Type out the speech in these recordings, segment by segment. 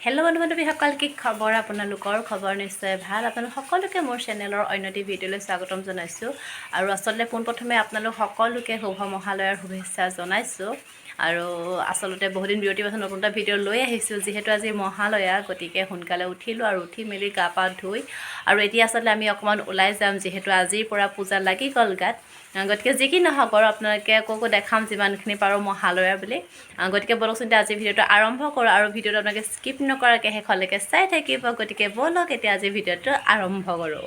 Hello' বন্ধু বান্ধৱীসকল, কি খবৰ? আপোনালোকৰ খবৰ নিশ্চয় ভাল। আপোনালোক সকলোকে মোৰ চেনেলৰ অন্য এটি ভিডিঅ'লৈ স্বাগতম জনাইছোঁ। আৰু আচলতে পোনপ্ৰথমে আপোনালোক সকলোকে শুভ মহালয়াৰ শুভেচ্ছা জনাইছোঁ। আৰু আচলতে বহুদিন বিৰতিৰ পাছত নতুন এটা ভিডিঅ' লৈ আহিছোঁ। যিহেতু আজি মহালয়া, গতিকে সোনকালে উঠিলোঁ আৰু উঠি মেলি গা পা ধুই আৰু এতিয়া আচলতে আমি অকণমান ওলাই যাম, যিহেতু আজিৰ পৰা পূজা লাগি গ'ল গাত। গতিকে যি কি নহওক আৰু আপোনালোকে আকৌ দেখাম যিমানখিনি পাৰোঁ মহালয়া বুলি। গতিকে বলকচোন এতিয়া আজিৰ ভিডিঅ'টো আৰম্ভ কৰোঁ আৰু ভিডিঅ'টো আপোনালোকে স্কিপ নকৰাকৈ শেষলৈকে চাই থাকিব। গতিকে বলক এতিয়া আজিৰ ভিডিঅ'টো আৰম্ভ কৰোঁ।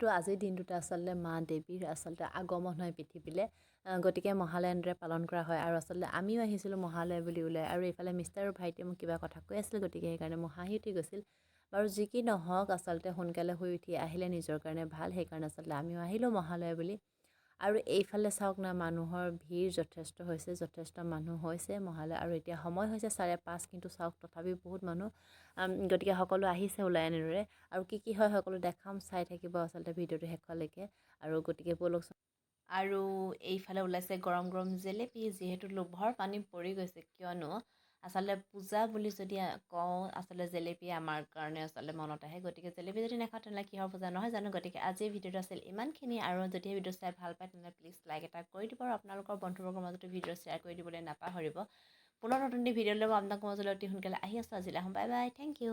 যিহেতু আজিৰ দিনটোতে আচলতে মা দেৱীৰ আচলতে আগমন হয় পৃথিৱীলৈ, গতিকে মহালয়া এনেদৰে পালন কৰা হয়। আৰু আচলতে আমিও আহিছিলোঁ মহালয়া বুলি ওলাই, আৰু এইফালে মিষ্টাৰ আৰু ভাইটিয়ে মোক কিবা কথা কৈ আছিল, গতিকে সেইকাৰণে মোৰ হাঁহি উঠি গৈছিল। বাৰু যি কি নহওক, আচলতে সোনকালে শুই উঠি আহিলে নিজৰ কাৰণে ভাল, সেইকাৰণে আচলতে আমিও আহিলোঁ মহালয়া বুলি। আৰু এইফালে চাওক না, মানুহৰ ভিৰ যথেষ্ট হৈছে, যথেষ্ট মানুহ হৈছে মহালয়া, আৰু এতিয়া সময় হৈছে 5:30, কিন্তু চাওক তথাপিও বহুত মানুহ, গতিকে সকলো আহিছে ওলাই এনেদৰে। আৰু কি হয় সকলো দেখাম, চাই থাকিব আচলতে ভিডিঅ'টো শেষলৈকে। আৰু গতিকে ব'লকচোন। আৰু এইফালে ওলাইছে গৰম গৰম জেলেপি, যিহেতু লোভৰ পানী পৰি গৈছে, কিয়নো আচলতে পূজা বুলি যদি কওঁ, আচলতে জেলেপি আমাৰ কাৰণে আচলতে মনত আহে। গতিকে জেলেপি যদি নাখাওঁ তেনেহ'লে কিহৰ পূজা নহয় জানো। গতিকে আজিৰ ভিডিঅ'টো আছিল ইমানখিনি, আৰু যদি ভিডিঅ' চাই ভাল পায় তেনেহ'লে প্লিজ লাইক এটা কৰি দিব, আৰু আপোনালোকৰ বন্ধুবৰ্গৰ মাজতো ভিডিঅ' শ্বেয়াৰ কৰি দিবলৈ নাপাহৰিব। পুনৰ নতুন ভিডিঅ' লৈ আপোনালোকৰ মাজলৈ অতি সোনকালে আহি আছোঁ। আজিলৈ আহোঁ, বাই বাই, থেংক ইউ।